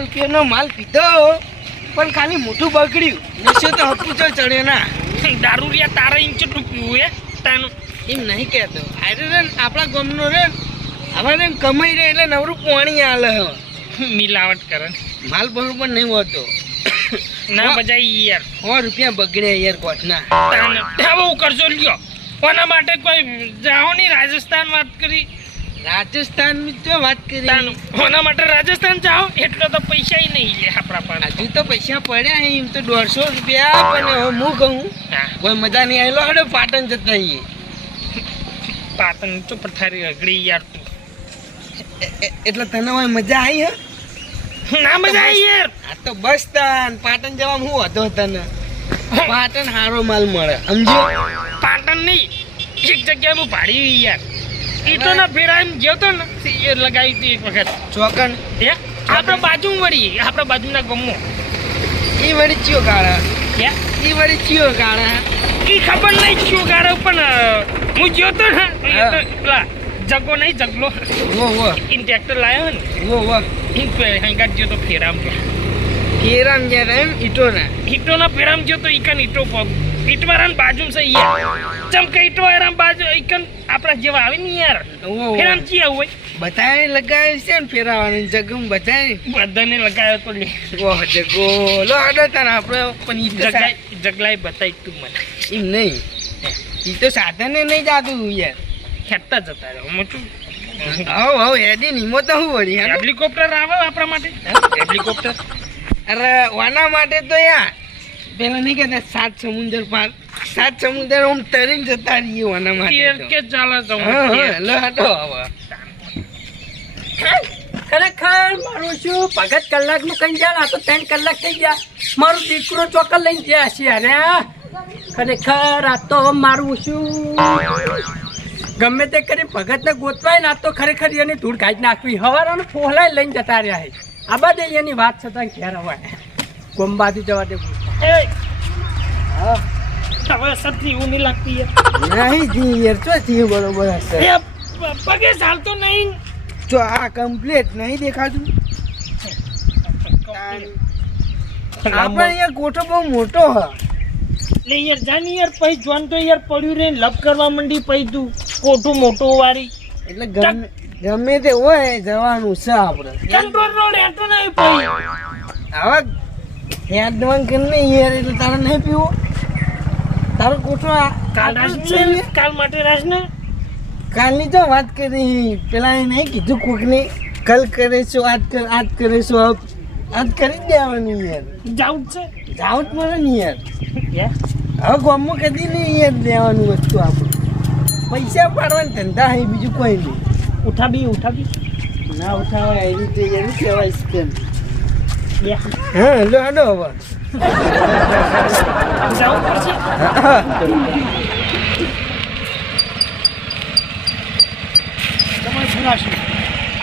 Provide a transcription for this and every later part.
રૂપિયાનો માલ પીધો પણ ખાલી મોટું બગડ્યું. નશો તો હપુચો ચડ્યો ના. દારૂરિયા તારા ઇંચ જેટલું પીવું એ તાનું એમ નહીં કહેતો. અરે રે આપણા ગામનો રે હવે કમાઈ રહે એટલે નવરું પાણી આલે હવે. મિલાવટ કરે માલ બરોબર નહીં હોતો. ના બજાય યાર 100 રૂપિયા બગડે યાર કોટના. બહુ કરશો લ્યો કોના માટે કોઈ જાઓ નહીં રાજસ્થાન વાત કરી રાજસ્થાન તો વાત કરી કોના માટે રાજસ્થાન જાઓ એટલો તો પૈસા નહીં લે આપણા પાસે. હજુ તો પૈસા પડ્યા એમ તો 150 રૂપિયા પણ હું કહું કોઈ મજા નહીં આવેલો. હડો પાટણ જતા રહીએ. પાટણ તો પથારી અઘડી યાર તું એટલે તને હોય મજા આવી હે? ના મજા આવી યાર. આ તો બસ તાન પાટણ જવામાં હું હતો તને. પાટણ સારો માલ મળે સમજો. પાટણ નહીં એક જગ્યાએ હું ભાડી યાર ઈટોના ફેરા એમ ગયો તો ને એ લગાવી હતી એક વખત ચોકન હે આપણા બાજુ વળી આપણા બાજુના ગામમાં એ વળી ચિયો ગાળા હે એ વળી ચિયો ગાળા એ ખબર નહીં શું ગાળો પણ હું ગયો તો ને પેલા જગો નહીં જગલો વો વો ઇન ટ્રેક્ટર લાવ્યો ને વો વો ઇન હંગાત ગયો તો ફેરામ કેરામ જ્યારે એમ ઈટોના ફેરામ ગયો તો ઈકન ઈટો ઈટવાળા બાજુ છે યાર ચમકે ઈટવાળા બાજુ ઈકન આપણા જેવા આવે ને યાર ફેરામ ચી આવું હોય બધાએ લગાવ્યું છે ને ફેરાવાનું જગમ બધાએ બધાને લગાવ્યો તો લે ઓહ જગો લો હડો તાર આપણે પણ જગલાય બતાવી તું મને એમ નહીં એ તો સાધને નહીં જાતું યાર ખેતતા જતા રહે હું તું હવ હેડી નીમો તો હું વળી હેલિકોપ્ટર આવે આપણા માટે હેલિકોપ્ટર અરે વાના માટે તો યાર પેલા નહીં કહેતા 7 સમુદ્ર પાર 7 સમુદ્ર આમ તરીને જતા રહીએ વાના માટે કે ચાલે લો હડો હવે ખરેખર મારું શું ભગત કલાકનું કઈ જાય આ તો 3 કલાક થઈ ગયા મારો દીકરો ચોકલ લઈને ગયા છે અરે ખરેખર આ તો મારું શું ગમે તે કરી ભગતને ગોતવાય ને આ તો ખરેખર એની ધૂળ કાઢી નાખવી હવારાને ફોહલાઈ લઈને જતા રહ્યા છે આ બધે એની વાત છતાં ઘેર હવાય ગોમબાથી જવા દે હા હવે સત્રી એવું નહીં લાગતી નહીં જી યાર તો થયું બરોબર હશે પગે ચાલતો નહીં જો આ કમ્પ્લીટ નહીં દેખાતું આપણે અહીંયા ગોઠો બહુ મોટો હ લે યાર જાની યાર પૈ જોન તો યાર પડ્યું રે લપ કરવા માંડી પૈ તું કોઠું મોટું વાળી એટલે ગમે તે હોય જવાનું છે આપણે કંટ્રોલ રોડ હેઠો નહીં પૈ હવે હેડવાન કરીને યાર એટલે તારે નહીં પીવો તારો ગોઠો કાલ માટે રાજ ને કાલની તો વાત કરી પેલા એ નહીં કીધું કોકને કલ કરે છો આજ કરે છો આજ કરી જ દેવાની યાર જાઉં છે જાવ જ મળે ને યાર હવે ગામમાં કદી નહીં યાર દેવાનું વસ્તુ આપણે પૈસા પાડવાના ધંધા હે બીજું કોઈ નહીં ઉઠાબી ના ઉઠાવાય એ રીતે એવું કહેવાય સ્કેમ હા લો હડો હવે જાઉં પડશે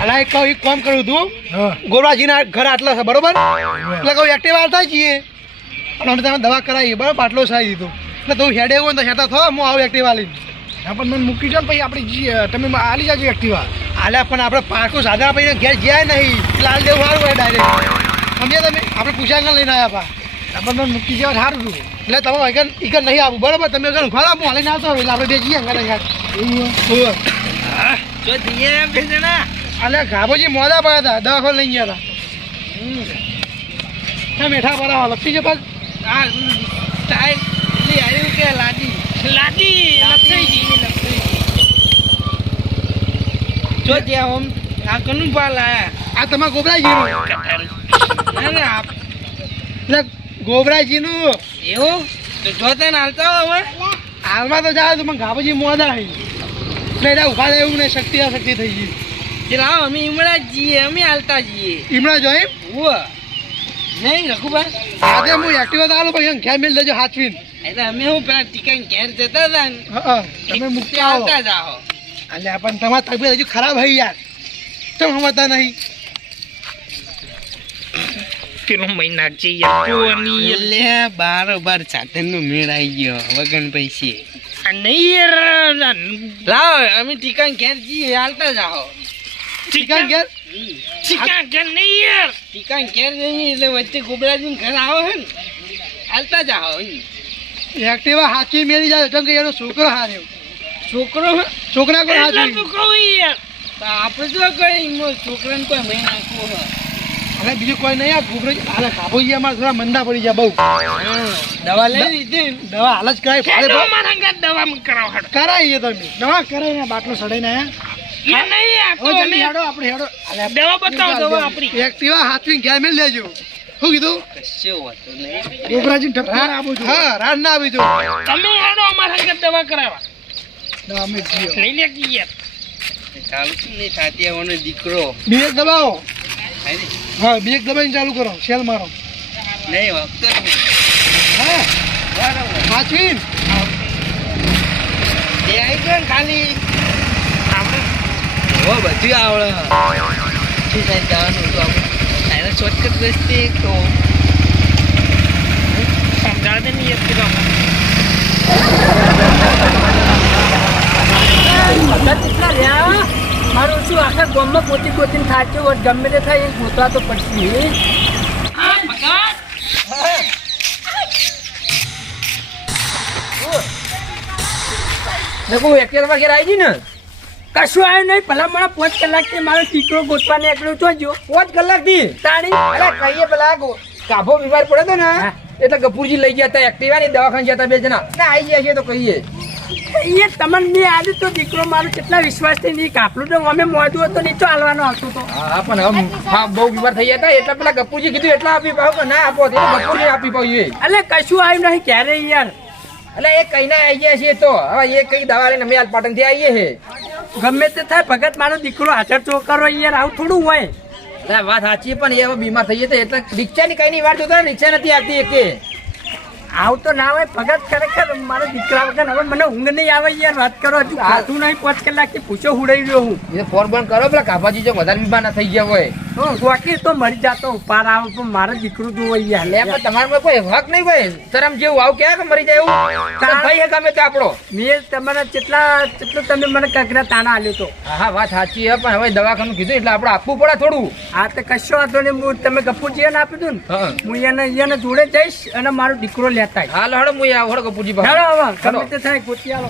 અલા એક કામ કરું તું ગોરાજીના ઘર આટલા છે બરોબર એટલે કહું એક્ટિવા આવતા છીએ અને તમે દવા કરાવી બરાબર આટલો સારી દીધો એટલે તું હેડે હોય ને તો હેઠા થો હું આવું એક્ટિવા લઈને હા પણ મને મૂકી જાઓ ને પછી આપણે તમે આલી જાજો એક્ટિવા આલ્યા પણ આપણે પાર્કો સાધા પછી ઘેર ગયા નહીં લાલ દેવું સારું હોય ડાયરેક્ટ સમજ્યા તમે આપણે પૂછાંગણ લઈને આવ્યા પા આપણે મને મૂકી જાવ સારું હતું એટલે તમે ઈકન નહીં આવું બરાબર તમે ખરા હું હાલીને આવતો એટલે આપણે બે જઈએ અંગાને જો દિયે બે જણા અલે ગાભોજી મોડા પડ્યા હતા દવાખાને લઈ ગયા હતા મેઠા પડાવવા લપસી છે બસ આ ટાઈમ લી આવ્યું કે લાદી જો ત્યાં ઓમ આ કનું પાલ આયા આ તમારા ગોબરાજીનું ના એટલે ગોબરાજીનું એવું તો જો તને હાલતા હવે હાલમાં તો જાય તો મને ગાભોજી મોડા આવી એટલે એટલે ઉભા થાય એવું નહીં શક્તિ થઈ ગઈ કે લાવો અમે ઈમડા જઈએ અમે હાલતા જઈએ ઈમડા જો એમ નહીં રઘુભાઈ આજે હું એક્ટિવા તો આલો પછી ઘેર મેળ દેજો હાચવીને એટલે અમે હું પેલા ટીકા ઘેર જતા હતા ને તમે મૂકી આવતા જાઓ અલ્યા પણ તમારી તબિયત હજુ ખરાબ હોય યાર તમે સમજતા નહીં પેલો મહિના છે યાર લે બારોબાર સાધનનો મેળ આવી ગયો વગન પૈસે નહીં યાર લાવો અમે ટીકા ઘેર જઈએ હાલતા જાઓ ઠીક ઘેર ચીકા ઘેર નહીં યાર. ટીકાણ ઘેર નહીં એટલે વચ્ચે ગોબરાજીને ઘર આવો હે ને હાલતા જ આવો હે. એક્ટિવા હાચી મેળી જાય જેમ કે એનો છોકરો હાર્યો છોકરો હે? છોકરા કોઈ એટલે હાચી તું કહું યાર. તો આપણે જો કઈ એમાં છોકરાને કોઈ મહી નાખવો હે. અને બીજું કોઈ નહીં આ ગોબરો હાલે કાબોજી અમારે થોડા મંદા પડી જાય બહુ દવા લઈ લીધી ને? દવા હાલ જ કરાય ફાળે હેડો મારા ઘર દવા કરાવો હેડો. કરાવીએ તમે દવા કરાવીને બાટલો સડાઈને આયા એ નહીં આ તો હવે જલ્દી અમે હેડો આપણે હેડો દવા બતાવો દવા આપણી. એક્ટિવા હાથવી ઘેર મેળ લેજો શું કીધું કશો વાંધો નહીં. ગોબરાજીને ઠપકાર આપું છું હા રાડ ના આવી જો તમે હેડો અમારા ઘર દવા કરાવવા. દવા અમે જીઓ લઈ લે કી યાર. ચાલુ શું નહીં થાતી આવવાનો દીકરો. બીએક દબાવો હાય ને? હા બીએક દબાઈને ચાલુ કરો સેલ મારો નહીં વાગતો જ નહીં. હા બરાબર. હાચવીન એ આવી ગયો ને ખાલી આપણે હો બધું આવડે. શું સાહેબ જવાનું હતું આપણે એના શોર્ટકટ રસ્તે તો સમજાવે નહીં યાર પેલો. ભગત કેટલા રહ્યા મારું શું આખા ગામમાં પોતી પોતીને થાચ્યો હોત ગમે તે થાય એ ગોતવા તો પડશે. હા ભગત. દેખો એકેરમાં ઘેર આવી ને કશું આવ્યું નહીં ભલા મને 5 કલાકથી મારો દીકરો ગોતવા નીકળ્યો જોજો 5 કલાકથી તાણી અરે કહીએ પેલા કાભો બીમાર પડ્યો તો ને હા. એટલે ગપુરજી લઈ ગયા હતા એક્ટિવા ની દવાખાને ગયા હતા બે જણા ના આવી ગયા છે તો કહીએ એ તમને મેં આજે તો દીકરો મારો કેટલા વિશ્વાસથી નહીં કાપલું તો અમે મોઢું હતો નીચો હાલવાનો આવતો તો હા પણ હવે હા બહુ બીમાર થઈ ગયા હતા એટલે પેલા ગપુરજી કીધું એટલા આપી પાવ કે ના આપો તો ગપુરજી આપી પાવ એ એટલે કશું આવ્યું નહીં ક્યારે યાર એટલે એ કઈ ના આવી ગયા છે તો હવે એ કઈ દવા લઈને અમે હાલ પાટણ થી આવીએ છે ગમે તે થાય ભગત મારો દીકરો હાજર ચોકરો યાર આવું થોડું હોય એટલે વાત સાચી પણ એ હવે બીમાર થઈ ગયા એટલે રિક્ષાની કઈ ની વાર જોતા રિક્ષા નથી આવતી એકે આવું તો ના હોય ભગત ખરેખર મારો દીકરા વગર હવે મને ઊંઘ નહીં આવે યાર વાત કરો હજુ ખાતું નહીં 5 કલાકથી પૂછો હુડાઈ રહ્યો હું એ ફોન બંધ કરો પેલા કાભાજી જો વધારે બીમાર ના થઈ ગયા હોય વાકી તો મરી જાતો ઉપાર આવે પણ મારો દીકરો જોવો યાર એટલે પણ તમારે કોઈ હક નહીં ભાઈ શરમ જેવું આવું ક્યાં કે મરી જાય એવું તો ભાઈ હે ગમે તે આપણો મેં તમારા કેટલું તમે મને કકરા તાણા આલ્યો તો હા હા વાત સાચી છે પણ હવે દવાખાનું કીધું એટલે આપણે આપવું પડે થોડું આ તો કશો વાંધો નહીં હું તમે ગપુરજીને આપી દઉં ને હા હું એને જોડે જઈશ અને મારો દીકરો લેતા આવીશ. હાલો હડો હું આવો હડો કપૂરજી પાસે ચાલો હવે ચાલો. ગમે તે થાય ગોતી આવો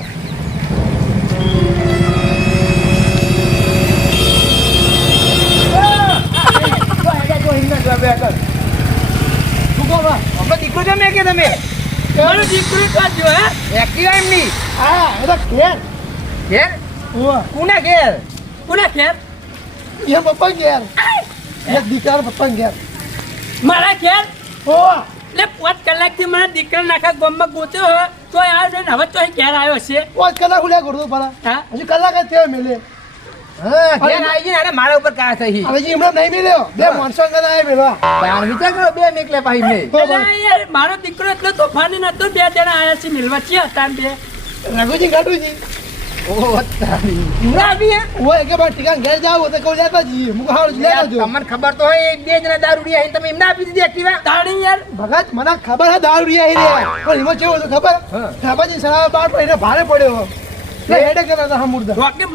આપણો દીકરો જમે કે તમે મારો દીકરો કાઢજો હે એક્ટિવા એમની હા એ તો ઘેર ઘેર ઓવા કોના ઘેર કોના ઘેર એ પપ્પા ઘેર એક દીકરા પપ્પા ઘેર મારા ઘેર ઓવા એટલે 5 કલાકથી મારા દીકરા નાખા ગામમાં ગોત્યો હોય તો આવ્યો નહીં હવે તો અહીં ઘેર આવ્યો છે 5 કલાક ઉલ્યા કરતો પરા હા હજુ કલાક જ થયો મેલે હા ઘેર આવી ગઈ ને અરે મારા ઉપર કા થઈ હવે જી હમણાં નહીં મેલ્યો બે માણસો અંગત આવ્યા મેલવા તાણ વિચાર કરો બે મેકલે પાહી મે અલા યાર મારો દીકરો એટલો તોફાની નતો 2 જણા આયા છે મિલવા છે હતા બે રઘુજી ગાટુજી ઓ તારી પૂરા આવી હે ઓય કે બાર ઠીકાન ઘેર જાવ તો કહું લેતા જઈએ મુક હાલ લેતા જો તમને ખબર તો હોય બે જણા દારૂડિયા આઈને તમે એમને આપી દીધી એક્ટિવા તાણી યાર ભગત મને ખબર હે દારૂ રહ્યા હે પણ એમાં કેવું હતું ખબર હા. થાપાજી સરાવા બાર પડીને ભારે પડ્યો એટલે હેડે કરતા હતા હમુરદા રોકે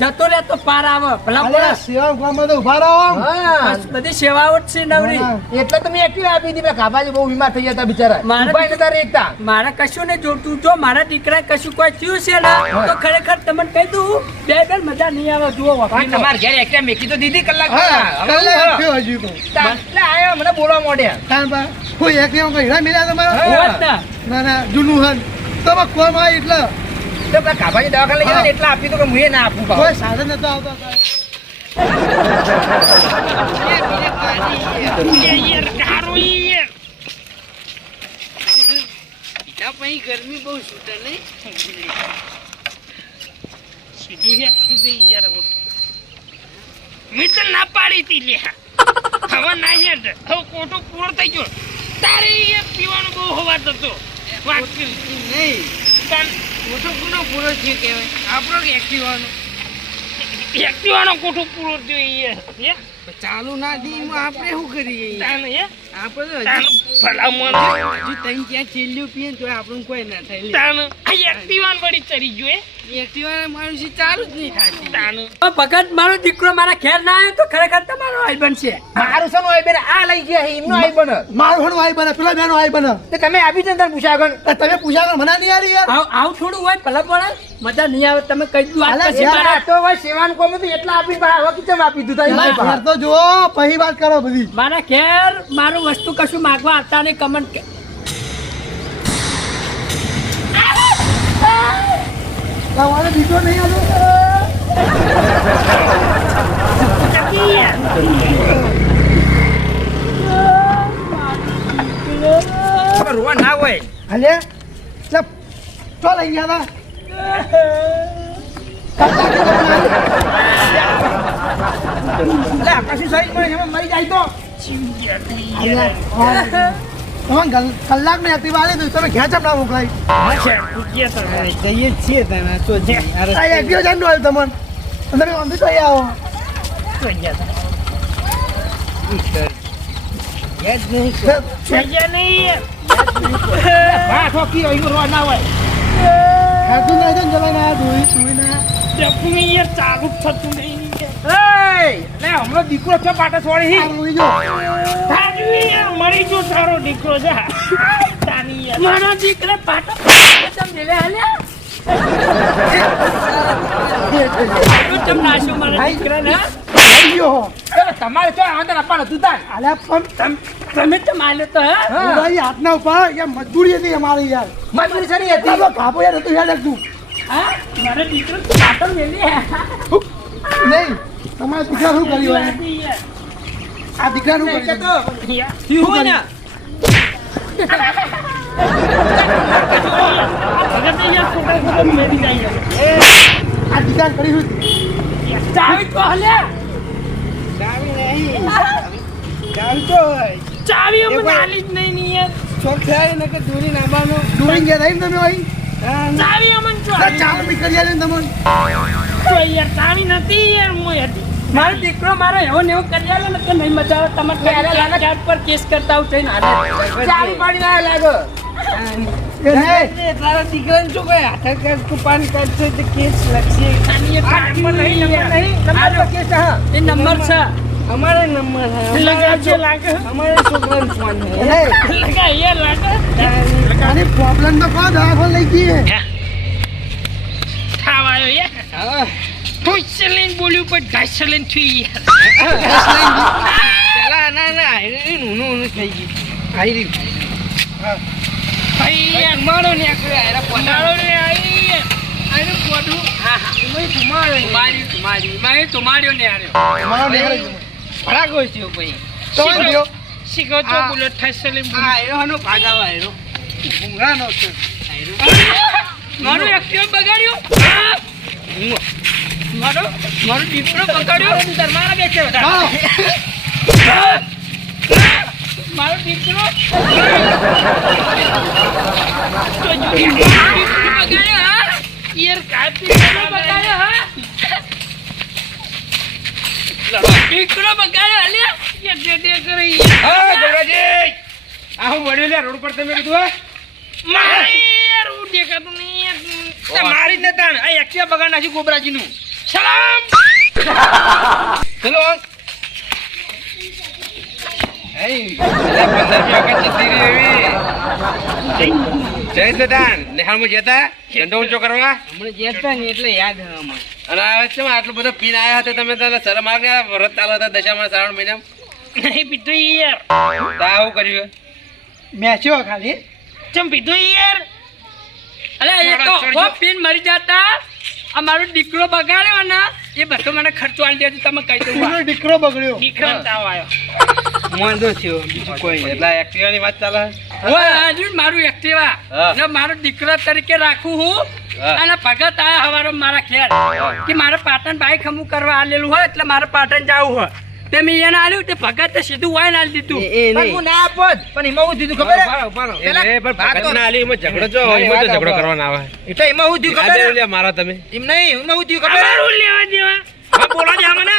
જતો રે તો પાર આવે ભલા અરે ભલા સેવા ગામમાં તો ઉભા રહો આમ હા બધી સેવાઓ જ છે નવરી હા. એટલે તમે એક્ટિવા આપી દીધી પેલા કાબાજી બહુ બીમાર થઈ ગયા હતા બિચારા મારા ઉભા નતા રહેતા મારે કશું ને જોતું જો મારા દીકરા કશું કોઈ થયું છે ને તો ખરેખર તમને કહી દઉં બે મજા નહીં આવે જુઓ પણ વાપરી તમારે ઘેર એક્ટિવા મેકી તો દીધી કલાક હા પહેલા. હવે કલાક હું થયો હજુ તો એટલે આયો મને બોલવા માંડ્યા તાન બા કોઈ એક ને કોઈ હીરા મિલ્યા તમારા હા. હોત ને. ના ના જૂનું હન તમે કોમ આવી એટલે તો પેલા કાબાજી દવાખાને લઈ ગયા ને એટલે આપી તો કે હું એ ના આપું પાછું. કોઈ સાધન નતો આવતા યાર કારો યાર. બીજા પછી ગરમી બહુ છૂટે નહીં. સીધું યાર સીધું યાર હવે. મેં તો ના પાડી હતી લ્યા. હવે ના યાર હવે કોટો પૂરો થઈ ગયો તારે યાર પીવાનું બહુ હવાત હતો વાત કરી નહીં તાન મોટો પૂરો પૂરો થયો કહેવાય આપણો કે એક્ટિવાનો એક્ટિવાનો કોઠો પૂરો થયો યાર હે ચાલુ ના દી આપણે શું કરીએ તાન હે આપણે તાનું ભલામણ હજુ તઈ ક્યાં ચેલ્યું પીએ ને તો આપણને કોઈ ના થાય તાનું આ એક્ટિવાન પડી ચડી ગયો એક્ટિવા મારું ચાલુ જ નહીં થાય તાનું ભગત મારો દીકરો મારા ઘેર ના આવ્યો તો ખરેખર તમારો ભાઈ બનશે. મારું સનું આઈ બેન આ લઈ ગયા છે એમનો આઈ બને મારું ઘણું આઈ બને પેલા બેનો આઈ બને તે તમે આપી છે ને તને પૂછ્યા આગળ તમે પૂછ્યા કરો મને નહીં યાર આવું થોડું હોય ભલા પડે મજા નહીં આવે તમે કહી દઉં અલા, આજ પછી યાર, મારા- તો ભાઈ સેવાનું કોમ હતું એટલા આપી પણ હવે કેમ આપી દીધું તારી ઘેર પાસે? તો જુઓ પછી વાત કરો બધી મારા ઘેર મારું વસ્તુ કશું માગવા આવતા નહીં કમન તમારે દીકરો નહીં આવ્યો ખબર રોવા ના હોય હાલે ચપ ચો લઈ ગયા લે કશું સાઈડ માં એમાં મરી જાય તો કલાક ને એક્ટિવા આલી તો તમે ઘેર ચપ ના મોકલાઈ જઈએ જ છીએ તમે તો આ એક્ટિવા જાણ આવ્યું તમને તમે વાંધો તો આવો યાદ નહીં હા ઠોકી હોય એમાં રોવા ના હોય ખાતું નહીં તો જવાય ના ધોઈ સુઈ ના ચાલુ જ થતું નહીં લે હમણાં દીકરો છે પાટે છોડી આ રોઈ જો મરી જો તારો દીકરો છે તાની યાર મારા દીકરા પાટો તમે લે હાલ્યા તમે નાશું મારા દીકરાને આવી ગયો તમારે તો આંદર આપવાનું હતું તાર આલ્યા પણ તમે તો માલ્યો તો હે ભાઈ હાથના ઉપર યાર મજબૂરી હતી અમારી યાર મજબૂરી સરી હતી તો કાપો યાર હતું યાદ રાખતું હા મારા દીકરો પાટો મેલી નહીં તમારે દીકરા શું કર્યું હોય? આ દીકરાનું કર્યું કે તો શું કર્યું? આ દીકરા કર્યું ચાવી તો હાલ્યા ચાવી અમને આલી જ નહીં ની યાર શોખ થાય ને કે દૂરી નાખવાનો દોડી ગયા હતા એમ તમે ભાઈ ચાવી અમને ચાલ બી કરી આલે ને તમને યાર ચાવી નથી યાર મોય હતી મારો દીકરો મારો એવો ને એવો કરી આલે ને તો નહીં મજા આવે તમારે ચાર્જ પર કેસ કરતા આવું થઈને હાલે ચાવી પાડી ના લાગો એ નહીં તારા દીકરાને શું કહે આધાર કાર્ડ કુપાન કાઢશે તો કેસ લખશે એ નંબર છે અમારે નંબર લગાવજો લાગે અમારે છોકરાનો ફોન છે એ લગા યાર લાગે આની પ્રોબ્લેમ તો કહો દવાખાને લઈ જઈએ ખાવાયો યાર પૂછલીન બોલ્યું પણ ઘાસલીન થઈ યાર પેલા ના ઊનું થઈ ગયું આવી રહ્યું ભાઈ યાર મારો ને આખરે પધારો ને આવી આને પોડું હા હા એમાં તમારે તમાર્યો ને આર્યો મારો નીકળી ભાગો છે ભાઈ તો ગયો શીખો તો બુલેટ થશે હા એનો ભાગાવા એનો ભૂંગળાનો છે મારો એક્ટિવ બગાડ્યો મારો દીકરો બગાડ્યો તમારા બે છે હા મારો દીકરો બગાડ્યો હા યાર કાપી બગાડ્યો હા દીકરો બગાડ્યો અલ્યા યાર ડેડે કરી હા ગોરાજી આ હું વડ્યો લે રોડ પર તમે કીધું હા મારી યાર હું દેખાતું નહીં યાર તે મારી જ નતા આ એક્ટિવા બગાડ નાખ્યું ગોબરાજી નું સલામ ચલો હમણાં જેતા ને એટલે યાદ હે અમારે આટલું બધું પીને આયા હતા તમે શરમ માર્ગ વ્રત ચાલુ હતા દશામાં શ્રાવણ મહિના નહીં પીધું યાર આવું કર્યું મેચ્યો ખાલી ચમ પીધું યાર અરે એ તો હો પીન મરી જાતા આ મારો દીકરો બગાડ્યો ને એ બધો મને ખર્ચો આલી દેજો તમે કહી દો એનો દીકરો બગડ્યો દીકરા તાવ આવ્યો મોંધો થયો બીજું કોઈ નહીં. એટલે એક્ટિવા ની વાત ચાલે હજુ મારું એક્ટિવા હા. ને મારો દીકરો તરીકે રાખું હું હા. અને ભગત આયા હવારો મારા ઘેર કે મારે પાટણ બાઈક હમું કરવા આલેલું હોય એટલે મારે પાટણ જવું હોય તે મેં એને આલ્યું તે ભગતે સીધું વાઈન આલી દીધું એ પણ નહીં હું ના આપો જ. પણ એમાં હું દીધું ખબર હે? પેલા ભાગ તો- ઝઘડો જો એમાં તો ઝઘડો કરવાનો આવે એટલે એમાં હું થયું ખબર હે? મારા તમે એમ નહીં એમાં હું થયું ખબર હે? અમારું લેવા દેવા હા, બોલો ને આમાં ને.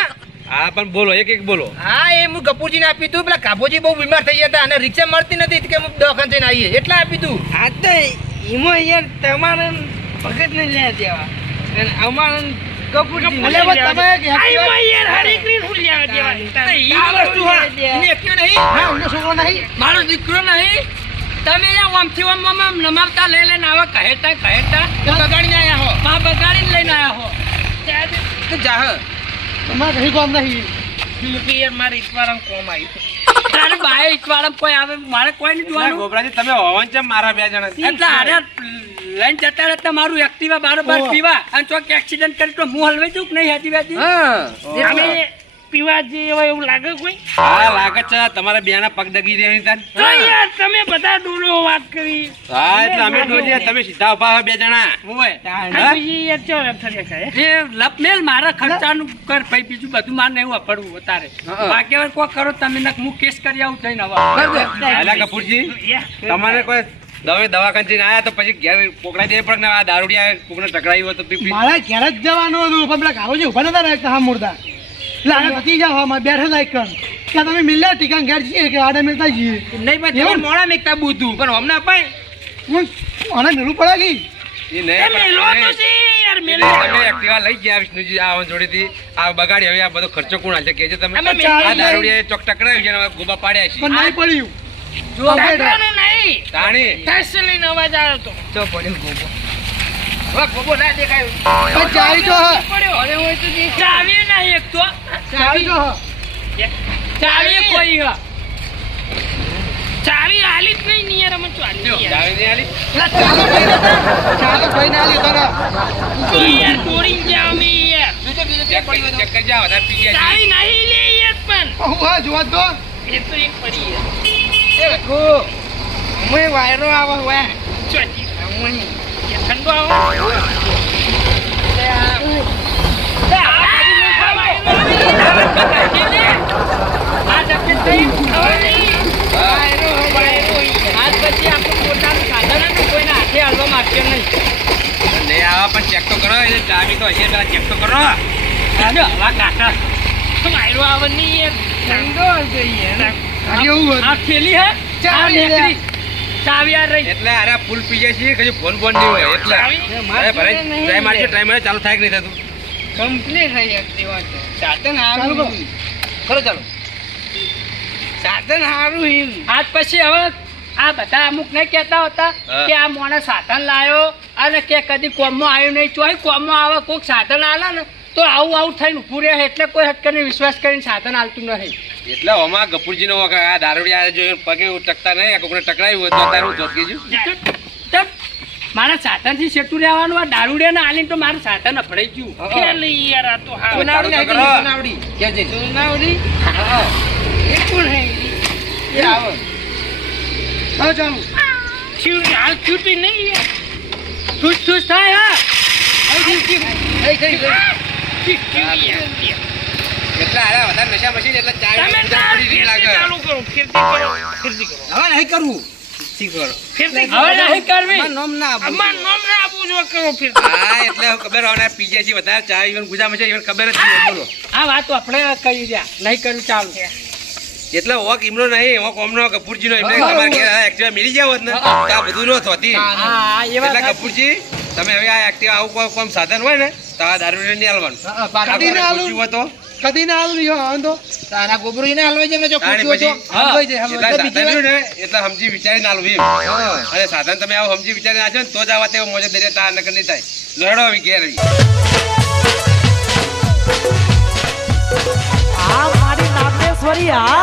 હા પણ બોલો એક એક બોલો. હા એ હું ગપુરજીને આપી તું પેલા કાબોજી બહુ બીમાર થઈ ગયા હતા અને રિક્ષા મળતી નથી કે હું દવાખાને જઈને આવીએ એટલે આપી તું. આ તો એમાં યાર તમારે ભગત ને લે દેવા અને અમારે કપૂરજી અલ્યા બસ તમે એક આઈમાં યાર હરીકરીને હું લેવા દેવાની? તો ઈ વસ્તુ હા એને એકયો નહીં હા એમનો છોકરો નહીં મારો દીકરો નહીં તમે યા આમથી આમ નમાવતા લઈને આવા કહેતા બગાડીને આયા હો માં બગાડીને લઈને આયા હો તો જાહ તમારે કઈ કામ નહીં કે યાર મારે ઈશ્વરમ કોમ આવ્યું. તારે બાય ઈટવાળા કોઈ આવે મારે કોઈ નહીં જોવાનું ગોબરાજી તમે હોવાન છે મારા 2 જણા. એટલે આરે લઈને જતા રહેતા મારું એક્ટિવા બારોબાર પીવા અને ચોક એક્સિડન્ટ કરી તો હું હલવાઈ જઉં કે નહીં હાથી વાતી અમે પીવા જેવા એવું લાગે કોઈ? હા લાગે છે તમારા બેના પગ દગી રહી તાન. તો યાર તમે બધા ડોલો વાત કરી. હા એટલે અમે ડોલીએ તમે સીધા ઉભા હો 2 જણા. હોય આ બીજી યાર ચો રથડે કહે. એ લપમેલ મારા ખર્ચાનું કર ભાઈ બીજું બધું મારે નહીં વાપરવું તારે બાકી હવે કોઈ કરો તમે નક હું કેસ કરી આવું થઈને હવે હાલા કપૂરજી તમારે કોઈ દવાખાને જઈને આયા તો પછી ઘેર પોકડાઈ દે પણ આ દારૂડિયા કોકને ટકરાયું હોય તો પીપી. મારા ઘેર જ જવાનું હતું પણ પેલા કાબોજી ઉભા નતા રાખતા હા મુર્દા એટલે આને પતી જાવ હા બેઠા હતા એક ત્યાં તમે મિલ્યા ટીકા ઘેર જઈએ કે આડે મિલતા જઈએ નહીં પણ તમે મોડા મેકતા બુધું પણ હમણાં અપાય હું આને મેળવું પડે કે એ નહીં એ મેલો તો છે યાર મેલો. તમે એક્ટિવા લઈ ગયા વિષ્ણુજી આ જોડેથી આ બગાડી હવે આ બધો ખર્ચો કોણ હાલશે કેજો તમે અમે આ દારૂડિયા ચોક ટકરાયું છે ને હવે ગોબા પાડ્યા છે પણ નહીં પડ્યું ટાકરાનું નહીં. તાણી ટેક્સ લઈને અવાજ આવ્યો તો. ચો પડ્યો ગોબો હવે ગોબો ના દેખાયો પણ ચાવી તો હા પડ્યો. અરે હોય તો જે ચાવી નહીં એક તો. ચાવી તો હા ચાવી કોઈ હ ચાવી હાલી જ નહીં ને યાર અમે ચાલી યાર. ચાવી નહીં હાલી? ચાલો કઈ ના લે તારા તો યાર તોડીને ગયા અમે યાર. ચેક કરજો આ વધારે પી ગયા છે. ચાવી નહીં લે યાર પણ. હું હા જોવા તો એ તો એક પડી યાર. અમે વાયરો આવો વાય ચોથી. એ ઠંડો આવો. આ જકે થઈ વાયરો આજ પછી આપણું પોતાનું સાધન હતું કોઈના હાથે હાલવા માંગશે નહીં નહીં આવા પણ ચેક તો કરો એટલે ચાવી તો હશે પેલા ચેક તો કરો. ચાલો હવા કાઢા વાયરો આવે નહીં યાર. ઠંડો હશે યાર. એવું આ થેલી હે ચાવી લે. ચાવી આ રહી એટલે અરે ફૂલ પી જાય છે કશું ફોન બોન નહીં હોય એટલે ચાવી? અરે ભરાય ટ્રાય મારજો ટ્રાય મારે ચાલુ થાય કે નહીં થતું. કમ્પ્લીટ થઈ એક્ટિવા તો સાધન ચાલુ સારું કરો. ખરો ચાલો સાધન સારું એમ આજ પછી હવે આ બધા અમુક નહીં કહેતા હતા હા. કે આ મોણે સાધન લાયો અને કે કદી કોમમાં આવ્યું નહીં ચોય કોમમાં આવે કોઈક સાધન આલે ને તો આવું થઈને ઊભું રહે એટલે કોઈ હટકને વિશ્વાસ કરીને સાધન આલતું નહીં એટલે આમાં ગપુરજીનો આ દારૂડિયા જોઈને પગે ટકતા નહીં આ કોકને ટકરાયું હોય તો અત્યારે હું ધોત કીધું. તબ મારા સાધનથી સેટું રહેવાનું આ દારૂડિયા ને આલીને તો મારું સાધન અફડાઈ ગયું ખેલ યાર આ તો હા. સુનાવડી ચાલુ તો નાખી કરો. સુનાવડી કેજે સોનાવડી એ કોણ હે એ આવો હા ચાલુ હાલ છૂટી નહીં યાર. ઠૂસ થાય હા થઈ ચીક્યું યાર. એટલે અરે વધારે નશા મશીન એટલે ચાવી તમે વધારે પડી નહીં લાગે. ચાલુ કરો ફિરતી કરો ફિરતી કરો હવે નહીં કરવું ફિરતી કરો. હવે નહીં કરવી નોમ ના આપું અમાર નામ ના આપું જો કરો ફિરતી. હા એટલે હવે ખબર હોય ને પી જાય છે વધારે ચા ઈવન ગુજા મચે ઈવન ખબર જ નહીં બોલો. આ વાત તો આપણે કહી રહ્યા નહીં કર્યું ચાલુ એટલે ઓક ઇમનો નહીં ઓક ઓમનો કપૂરજીનો એમને તમારે ઘેર એક્ટિવા મિલી જાવ હોત ને તો આ બધું નો થોતી. હા એવા એટલે કપૂરજી તમે હવે આ એક્ટિવા આવું કોઈ કોમ સાધન હોય ને તો આ દારૂ નહીં હાલવાનું. કદી ના હાલું. પૂછ્યું હોય તો કદી ના હાલ નહીં હા તો તારા ગોબરું ને હલવાઈ જાય જો તાણી પૂછ્યો પછી તો હલવાઈ જાય જેટલા હલવાઈ સાધન રહ્યું ને એટલા સમજી વિચારીને હાલવું એમ. અને સાધન તમે આવું સમજી વિચારીને આજો ને તો જ આવા તેવો મોજે દરિયા તાર નકર નહીં થાય. લડો આવી ઘેર આવી. આ મારી નાગેશ્વરી આ